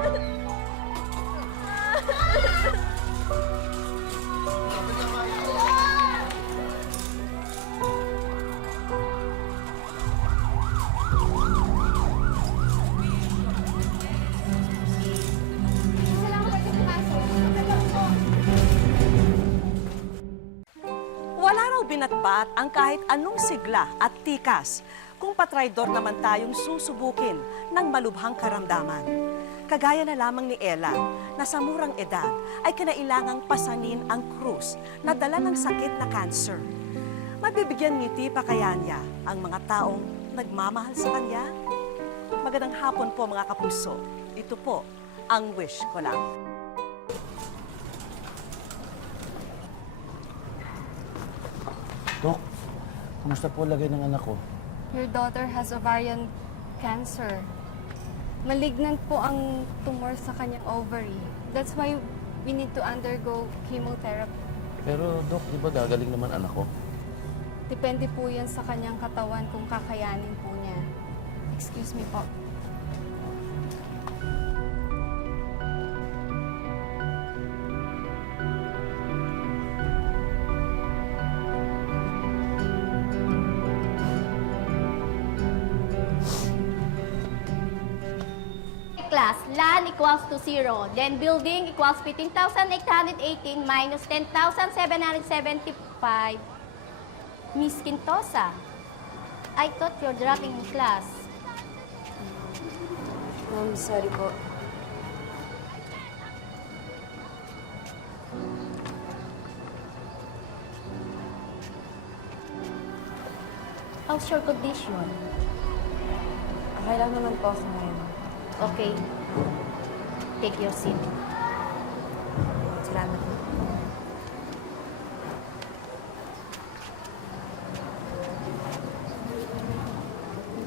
Wala raw binatbat ang kahit anong sigla at tikas kung patraydor naman tayong susubukin ng malubhang karamdaman. Kagaya na lamang ni Ella na sa murang edad ay kinailangang pasanin ang krus na dala ng sakit na cancer. Mabibigyan ngiti pa kaya niya ang mga taong nagmamahal sa kanya? Magandang hapon po mga kapuso. Ito po ang wish ko lang. Dok, kumusta po lagay ng anak ko? Your daughter has ovarian cancer. Malignant po ang tumor sa kanyang ovary. That's why we need to undergo chemotherapy. Pero Dok, di ba gagaling naman anak ko? Depende po yan sa kanyang katawan kung kakayanin po niya. Excuse me po. Class, land equals to 0. Then building equals 15,818 minus 10,775. Miss Quintosa, I thought you're dropping in class. Ma'am, sorry po. How's your condition? Okay lang naman po ako ngayon. Okay. Take your seat. Salamat po.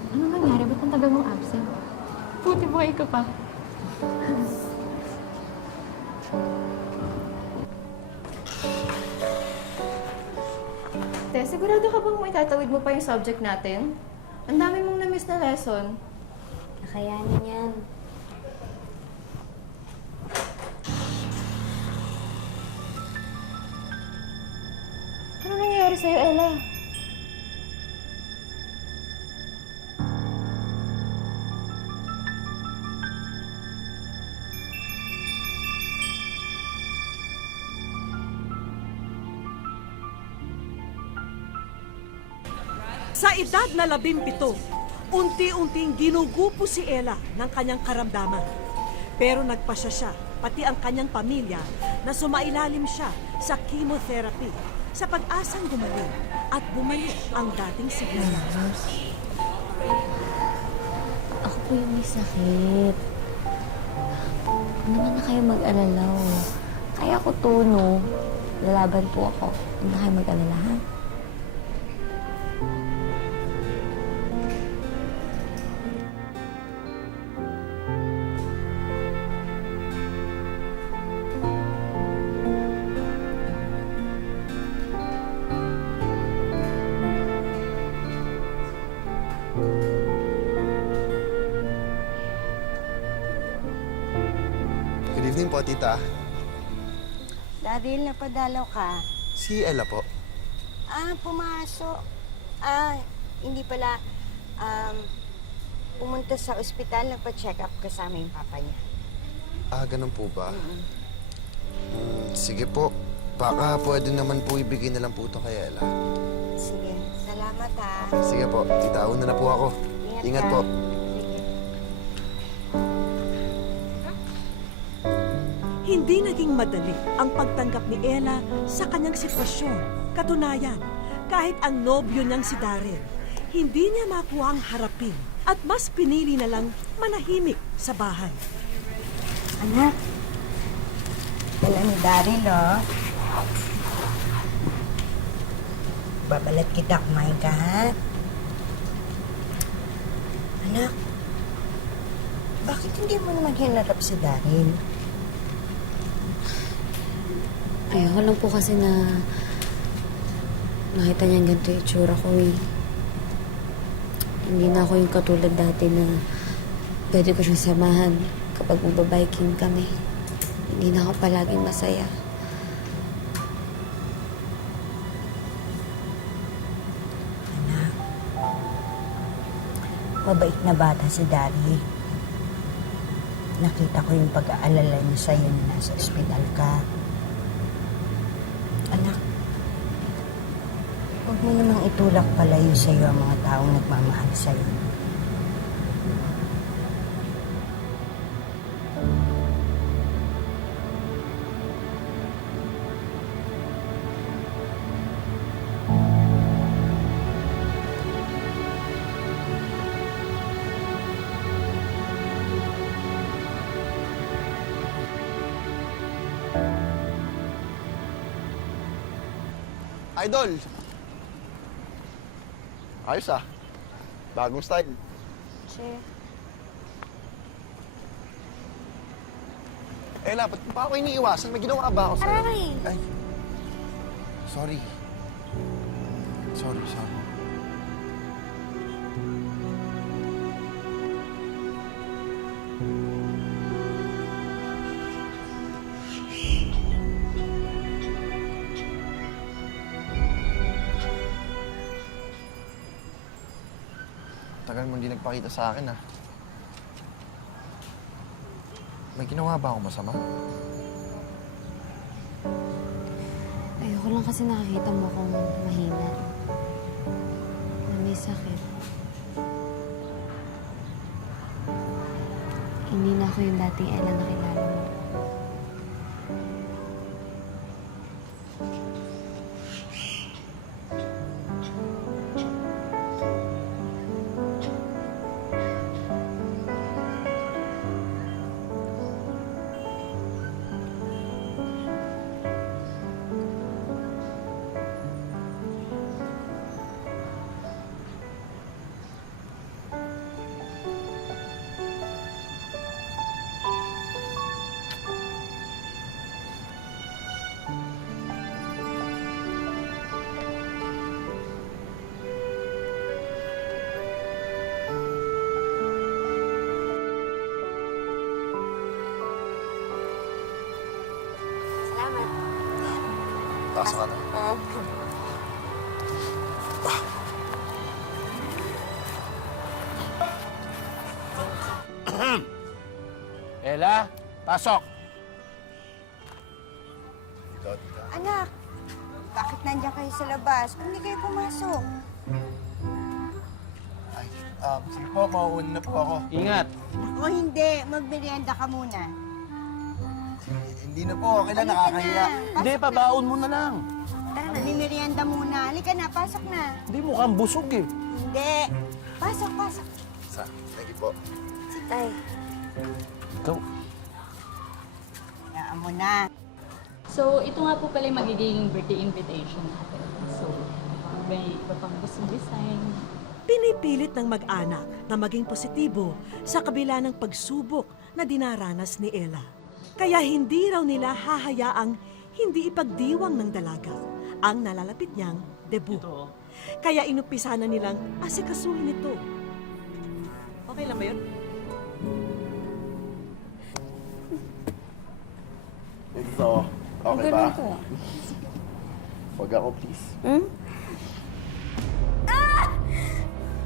Ano nangyari? Ba't ang tagal mong absent? Buti buhay ka pa. Te, sigurado ka bang may tatawid mo pa yung subject natin? Ang dami mong na-miss na lesson. Nakayanin yan. Ano nangyayari sa'yo, Ella? Sa edad na 17, unti-unting ginugupo si Ella ng kanyang karamdaman. Pero nagpasya siya, pati ang kanyang pamilya, na sumailalim siya sa chemotherapy sa pag-asang gumaling at bumalik ang dating sigla. Ako po yung may sakit. Hindi naman na kayo mag-alala. Kaya ko to, no? Lalaban po ako. Hindi na kayo mag-alala, ha? Good evening po, tita. Daryl, napadalaw ka. Si Ella po. Pumasok. Hindi pala. Pumunta sa ospital, nagpa-check up kasama yung papa niya. Ganun po ba? Sige po. Baka pwede naman po ibigay na lang po ito kay Ella. Sige, salamat ha. Sige po, tita, una na po ako. Ingat po. Sige. Hindi naging madali ang pagtanggap ni Ella sa kanyang sitwasyon. Katunayan, kahit ang nobyo niyang si Daryl, hindi niya makuhang harapin at mas pinili na lang manahimik sa bahay. Anak, wala ni Daryl, oh. Babalat kita, kumain ka, ha? Anak, bakit hindi mo naman hinarap si Daryl? Ayoko lang po kasi na nakita niyang ganito yung itsura ko, eh. Hindi na ako yung katulad dati na pwede ko siyang samahan. kapag magbabiking kami. Hindi na ako palaging masaya. Mabait na bata si Daddy. Nakita ko yung pag-aalala niya sa'yo na nasa ospital ka. Anak, huwag mo namang itulak palayo sa'yo ang mga taong nagmamahal sa'yo. Idol! Ayos ah. Bagong style. Ella, ba't mo pa ako iniiwasan? May ginawa ba ako sa'yo? Ay. Sorry. Sorry. Tagal mo hindi nagpakita sa akin, ah. May ginawa ba akong masama? Ayoko lang kasi nakakita mo kung mahina. Na may sakit. Hindi na ako yung dating Ella na kilala mo. Taas ka na. Ella, pasok! Anak, bakit nandiyan kayo sa labas? Hindi kayo pumasok. Ay, sige po, mauuna na po ako. Ingat! O hindi, magmerienda ka muna. Hindi na po, okay lang, nakakahiya. Hindi, pabaon mo na lang. Tara na, merienda muna. Halika na, pasok na. Hindi, mukhang busog eh. Hindi. Pasok. Thank you po. Si Tay, Ikaw, hayaan mo na. So, ito nga po pala yung magiging birthday invitation natin. So, may iba pang gustong design. Pinipilit ng mag-anak na maging positibo sa kabila ng pagsubok na dinaranas ni Ella. Kaya hindi raw nila hahayaang hindi ipagdiwang ng dalaga ang nalalapit niyang debut. Kaya inupisa na nilang asikasuhin ito. Okay lang ba yun? Ito, okay ba? Huwag ako, please.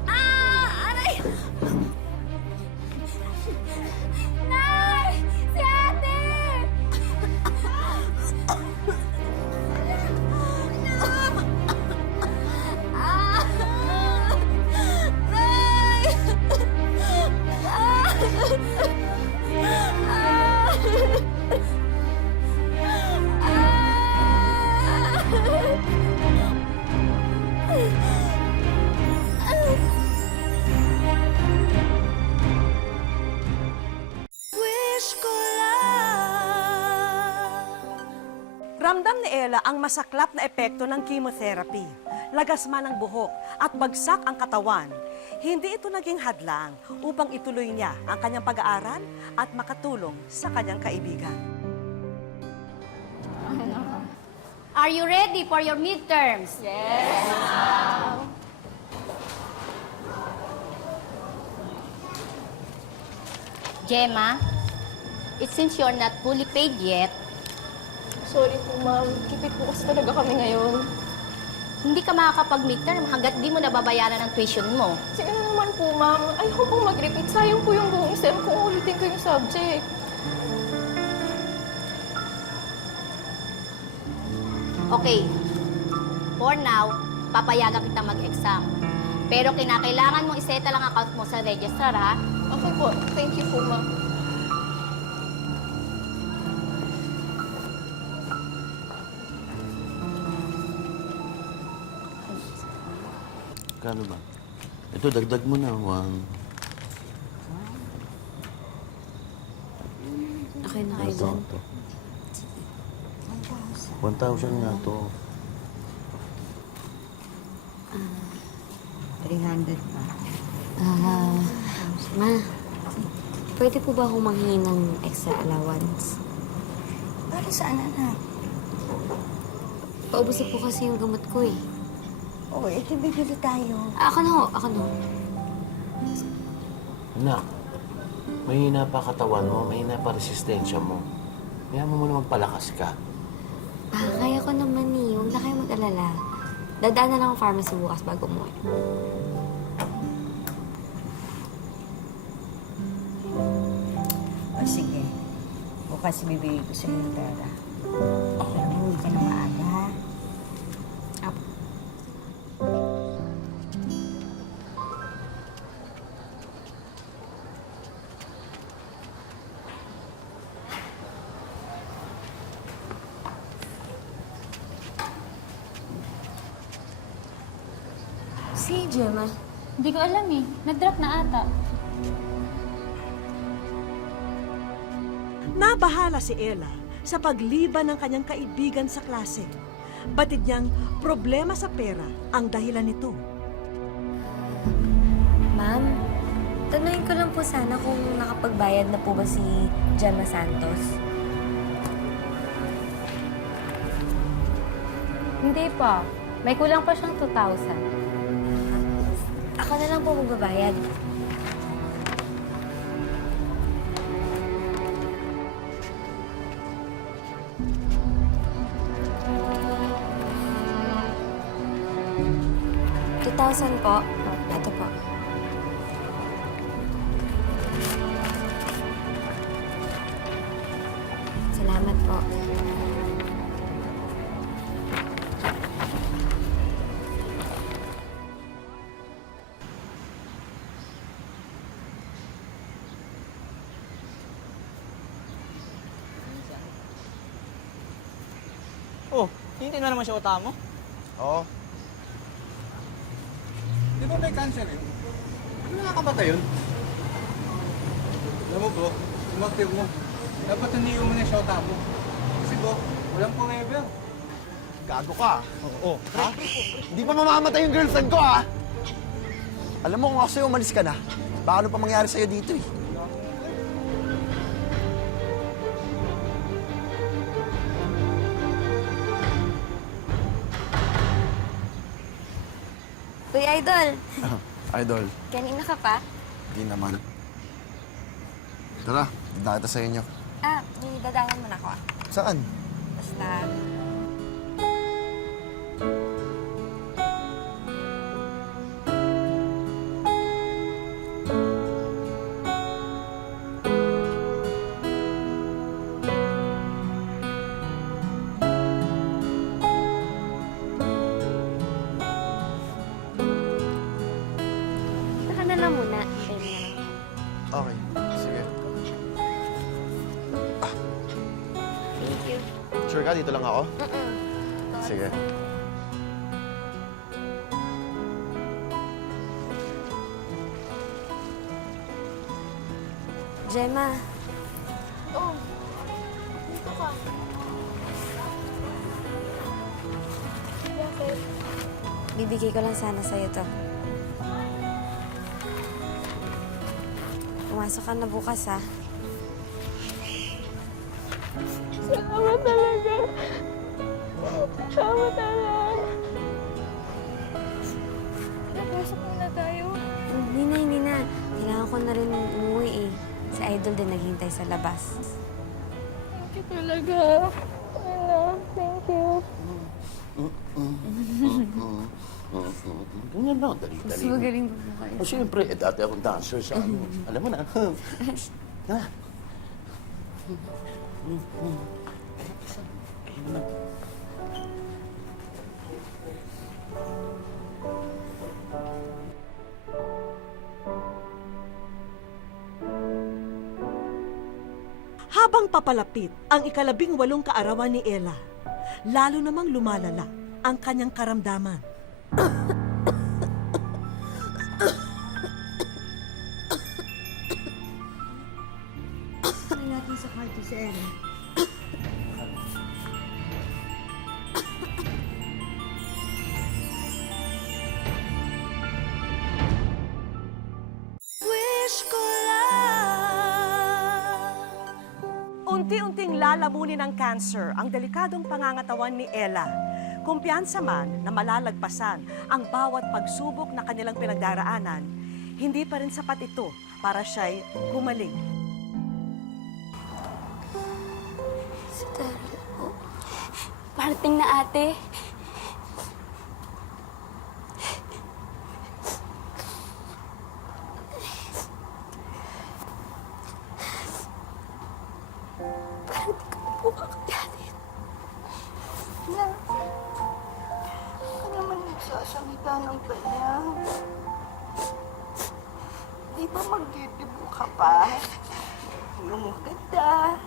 Aray! Nay! Si ate! Ramdam ni Ella ang masaklap na epekto ng chemotherapy. Lagasman ang buhok at bagsak ang katawan. Hindi ito naging hadlang upang ituloy niya ang kanyang pag-aaral at makatulong sa kanyang kaibigan. Are you ready for your midterms? Yes, Gemma, It since you're not fully paid yet, Sorry po, ma'am. Kipit po kasi talaga kami ngayon. hindi ka makakapag-midterm hanggat di mo nababayaran ang tuition mo. Sige na naman po, ma'am. Ayoko pong mag-repeat. Sayang po yung buong SEM kung ulitin ko yung subject. Okay, for now, papayagan kita mag-exam. Pero kinakailangan mong iseta lang account mo sa registrar, ha? Okay po. Thank you po, ma'am. Kano ba? Ito, dagdag mo na. Okay na kayo dyan. 1,000 nga to. 300 pa. Ma, pwede po ba akong manghingi ng extra allowance? Para saan, anak? Paubos na po kasi yung gamot ko eh. Oo, ito bibili tayo. Ako na ho, ako na ho. Anak, mahina pa katawan mo, mahina pa resistensya mo. Kaya mo na magpalakas ka. Kaya ko naman eh. Huwag na kayo mag-alala. Dadaan na lang ang pharmacy bukas bago umuwi. O sige, bukas bibigay ko sa'yo ng pera. Pero hindi ka na maaga, ha? Si Gemma. Hindi ko alam eh. Nag-drop na ata. Nabahala si Ella sa pagliban ng kanyang kaibigan sa klase. Batid niyang problema sa pera ang dahilan nito. Ma'am, tanungin ko lang po sana kung nakapagbayad na po ba si Gemma Santos. Hindi pa. May kulang pa siyang 2,000. Ako na lang po magbabayad. $2,000 po. Ito po. Salamat po. Oh, hindi na naman siya utamo. Oo. Di ba may cancer yun? Ano nakakabata yun? Alam mo bro, umaktive mo. Dapat hindi mo na siya utamo. Kasi bro, walang forever. Gago ka. Oo. Ha? Hindi pa mamamatay yung girlfriend ko, ha? Alam mo, kung ako sa'yo umalis ka na, baka ano pa mangyari sa'yo dito, eh. Uy, Idol! Idol, Kanina ka pa? hindi naman. Tara, dada kita sa inyo. May dadalan mo na ako ah. Saan? Basta... Saka na lang muna. Okay, sige. Thank you. Sure ka, dito lang ako? Sige. Gemma, Oh, dito ka. Bakit? bibigay ko lang sana sa'yo to. Pumasok ka na bukas, ha? Salamat talaga. Salamat talaga. Napasok muna tayo. Hindi na. Kailangan ko na rin umuwi, eh. Sa Idol din naghihintay sa labas. Thank you talaga. Anak, thank you. Ganyan lang, dali-dali. Mas magaling po po kayo. O siyempre, dati akong dancer sa ano. Alam mo na. Ha? Ayun na. Habang papalapit ang ika-18 kaarawan ni Ella, lalo namang lumalala ang kanyang karamdaman. Ano natin sa kwarto si Ella? Unti-unting lalamunin ng cancer ang delikadong pangangatawan ni Ella. Kumpiyansa man na malalagpasan ang bawat pagsubok na kanilang pinagdaraanan, hindi pa rin sapat ito para siya'y gumaling. Si Daryl po. Parating na ate. Parang di ko po kakayanin. Ka naman nagsasalita ng ganyan. Di ba magdidibo ka pa? Yung maganda.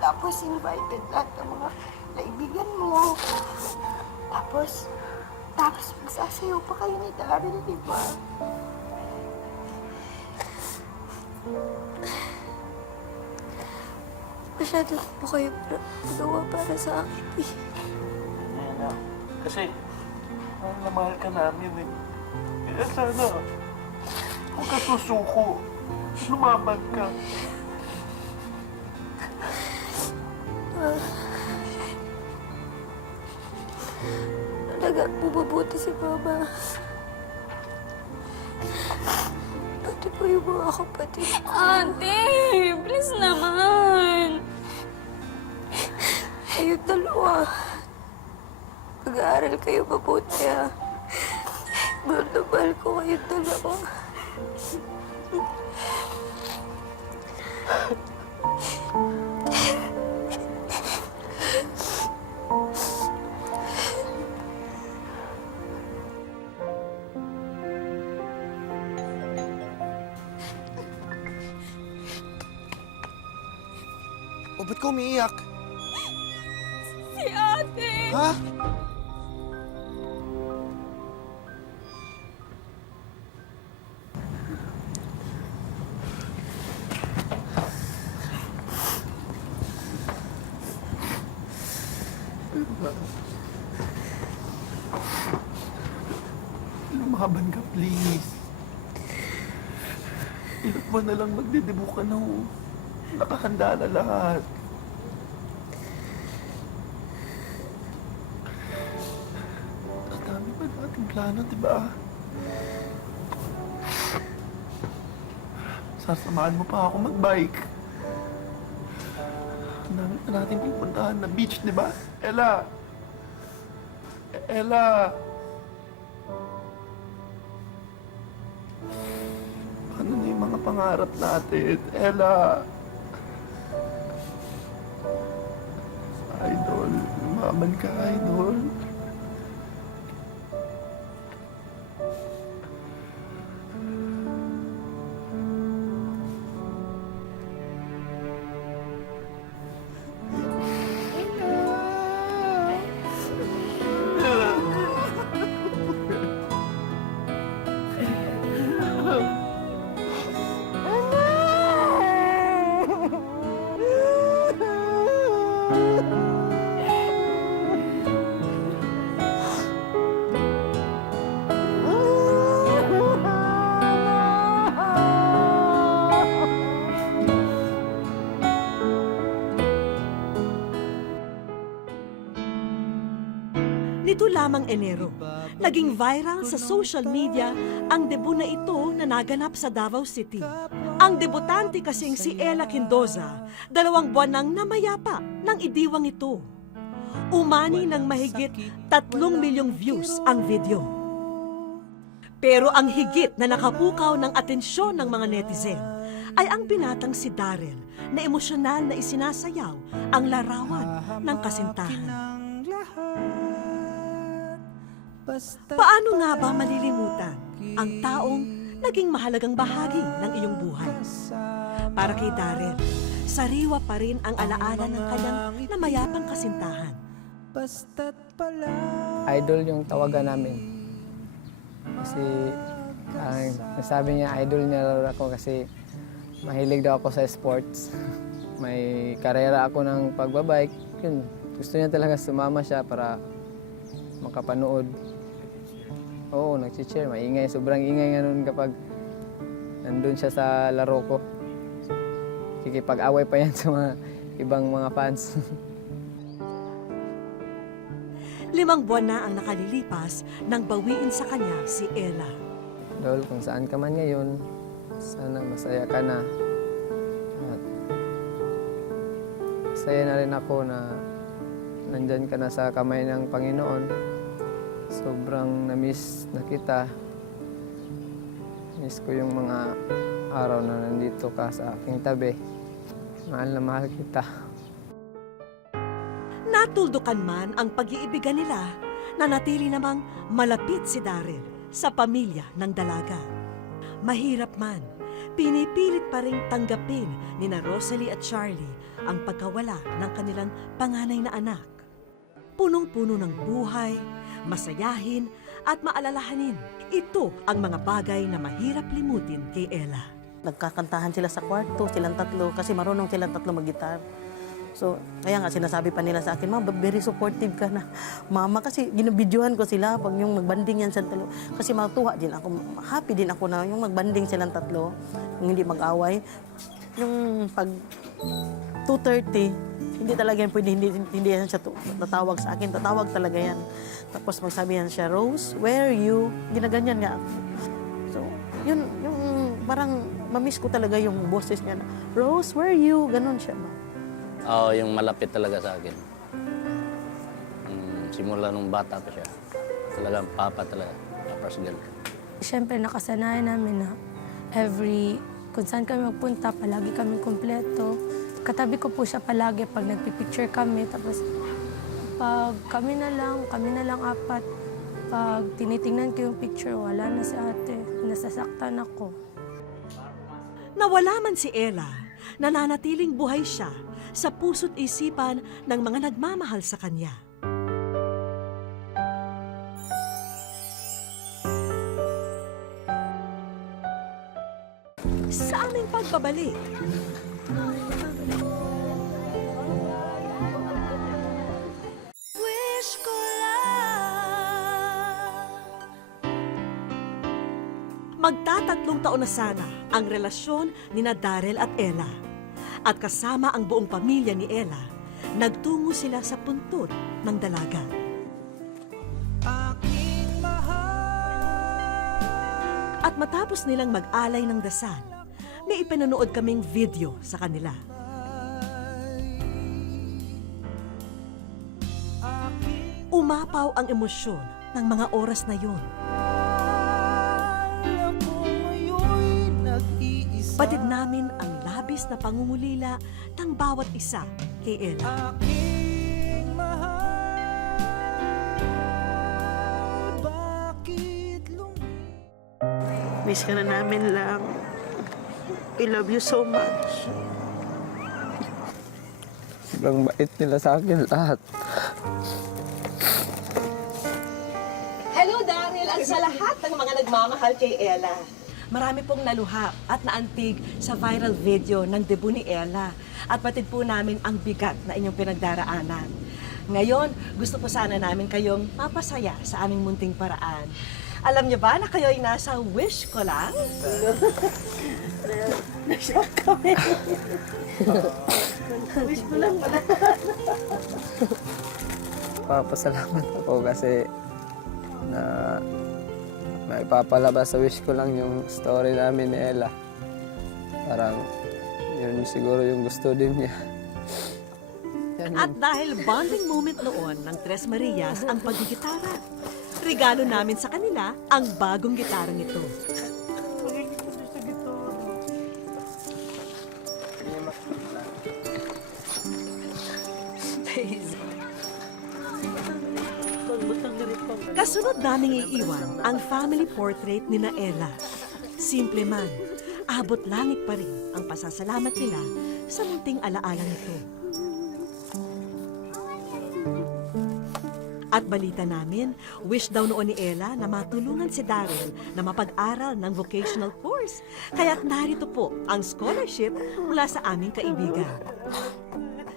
Tapos invited lahat ng mga kaibigan mo. Tapos magsasayaw pa kayo ni Daryl, di ba? Masyado na po kayo nagawa para sa akin eh. Ayan na. Kasi, mahal na mahal ka namin eh. Kaya sana, huwag ka susuko. Lumaban ka. Talaga po mabuti si Mama. Pati po yung mga kapatid. Ate, please naman. Kayong dalawa. Mag-aaral kayo mabuti ha. Mahal na mahal ko kayong dalawa. O, ba't ka umiiyak? Si ate. Ha? Lumaban ka, please. Ilang buwan na lang magdidibu ka na ho. Nakahanda na lahat. Ang dami pa nating plano, di ba? Sasamahan mo pa ako magbike. Ang dami pa natin pupuntahan na beach, di ba? Ella! Ella! Ano na yung mga pangarap natin? Ella! Idol, lumaban ka, idol. Nito lamang Enero, Naging viral sa social media ang debut na ito na naganap sa Davao City. Ang debutante kasing si Ella Quindoza, 2 buwan nang namayapa ng idiwang ito. Umani ng mahigit 3 milyong views ang video. Pero ang higit na nakapukaw ng atensyon ng mga netizen ay ang binatang si Daryl na emosyonal na isinasayaw ang larawan ng kasintahan. Paano nga ba malilimutan ang taong naging mahalagang bahagi ng iyong buhay? Para kay Daryl, sariwa pa rin ang alaala ng kanyang namayapang kasintahan. Idol yung tawagan namin. Kasi nasabi niya idol niya raw ako kasi mahilig daw ako sa sports. May karera ako ng pagbabike. Yun, gusto niya talaga sumama siya para makapanood. Oo, nag-cheer. Maingay. Sobrang ingay nga nun kapag nandun siya sa laro ko. Kikipag-away pa yan sa mga ibang mga fans. 5 buwan na ang nakalilipas nang bawiin sa kanya si Ella. Dol, kung saan ka man ngayon, sana masaya ka na. At masaya na rin ako na nandyan ka na sa kamay ng Panginoon. Sobrang na-miss na kita. Miss ko yung mga araw na nandito ka sa aking tabi. Mahal na mahal kita. Natuldukan man ang pag-iibigan nila, nanatili namang malapit si Daryl sa pamilya ng dalaga. Mahirap man, pinipilit pa rin tanggapin ni na Rosalie at Charlie ang pagkawala ng kanilang panganay na anak. Punong-puno ng buhay, masayahin at maalalahanin. Ito ang mga bagay na mahirap limutin kay Ella. Nagkakantahan sila sa kwarto, silang tatlo, kasi marunong silang tatlo mag-gitar. So, kaya nga sinasabi pa nila sa akin, Mama, very supportive ka na. Mama, kasi ginabidyohan ko sila pag yung magbanding yan silang tatlo. Kasi matuwa din ako, happy din ako na yung magbanding silang tatlo, yung hindi mag-away. Yung pag 2:30, hindi talaga yan pwede, hindi yan siya tatawag sa akin, tatawag talaga yan. Tapos magsabi yan siya, Rose, where are you? Ginaganyan nga ako. So, yun, yung parang mamiss ko talaga yung boses niya na, Rose, where are you? Ganon siya, ma. Oo, yung malapit talaga sa akin. Simula nung bata pa siya. Talagang papa talaga. Papa's girl. Siyempre, nakasanayan namin na kung saan kami magpunta, palagi kami kumpleto. Katabi ko po siya palagi pag nagpipicture kami. Tapos, pag kami na lang 4, pag tinitingnan ko yung picture, wala na si ate. Nasasaktan ako. Nawala man si Ella, nananatiling buhay siya sa puso't isipan ng mga nagmamahal sa kanya. Sa aming pagbabalik, wish ko lang magtatatlong taon na sana ang relasyon ni na Daryl at Ella. At kasama ang buong pamilya ni Ella, nagtungo sila sa puntod ng dalaga. At matapos nilang mag-alay ng dasal, may ipinanood kaming video sa kanila. Umapaw ang emosyon ng mga oras na yun. Batid namin ang labis na pangungulila ng bawat isa kay Ella. Miss ka na namin lang. We love you so much. Sobrang bait nila sa akin lahat. Hello, Daryl, at sa lahat ng mga nagmamahal kay Ella. Marami pong naluha at naantig sa viral video ng debut ni Ella. At batid po namin ang bigat na inyong pinagdaraanan. Ngayon, gusto po sana namin kayong mapasaya sa aming munting paraan. Alam niyo ba na kayo'y nasa wish ko lang? Na-shock kami. Wish ko lang pala. Papasalamat ako kasi na maipapalabas sa wish ko lang yung story namin ni Ella. Parang yun siguro yung gusto din niya. At dahil bonding moment noon ng Tres Marias ang paggigitara, regalo namin sa kanila ang bagong gitarang ito. Kasunod naming iiwan ang family portrait ni na Ella. Simple man, abot langit pa rin ang pasasalamat nila sa munting alaalang ito. At balita namin, wish daw noon ni Ella na matulungan si Daryl na mapag-aral ng vocational course. Kaya't narito po ang scholarship mula sa aming kaibigan.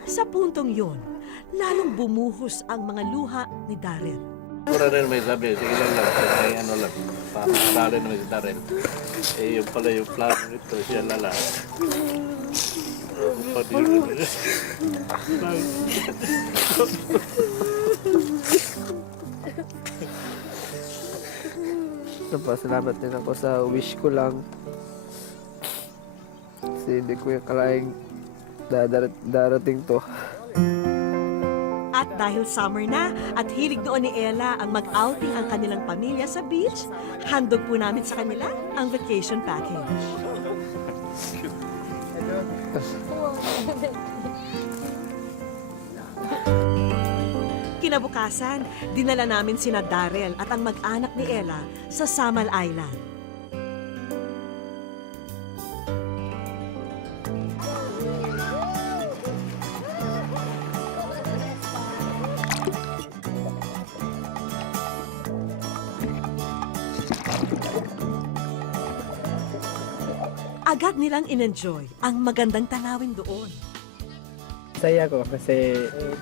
Sa puntong yon, lalong bumuhos ang mga luha ni Daryl. Pura rin may sabi, sige lang, may ano lang, papapala naman si Darren. Eh, yung pala yung plano nito, siya lala. Salamat din ako sa wish ko lang. Kasi hindi ko yung kalaing darating to. At dahil summer na at hilig doon ni Ella ang mag-outing ang kanilang pamilya sa beach, handog po namin sa kanila ang vacation package. Kinabukasan, dinala namin sina Daryl at ang mag-anak ni Ella sa Samal Island. Agad nilang in-enjoy ang magandang tanawin doon. Saya ko kasi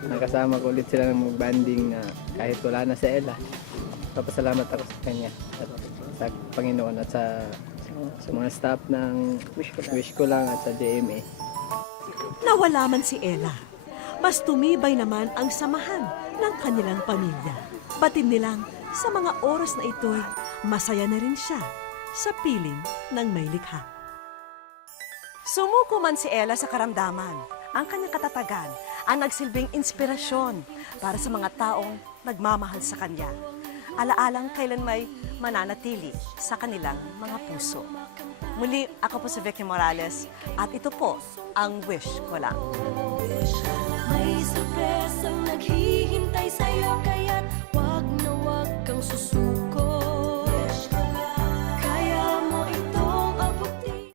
nakasama ko ulit sila ng mag-banding na kahit wala na si Ella. Papasalamat ako sa kanya, sa Panginoon at sa mga staff ng Wish ko lang at sa JMA. Nawala man si Ella, mas tumibay naman ang samahan ng kanilang pamilya. Batid nilang sa mga oras na ito'y masaya na rin siya sa piling ng may likha. Sumuko man si Ella sa karamdaman, ang kanyang katatagan ang nagsilbing inspirasyon para sa mga taong nagmamahal sa kanya. Alaalang kailan may mananatili sa kanilang mga puso. Muli, ako po si Vicky Morales at ito po ang Wish Ko Lang. May sorpresang naghihintay sa'yo kaya't wag na wag kang susuko.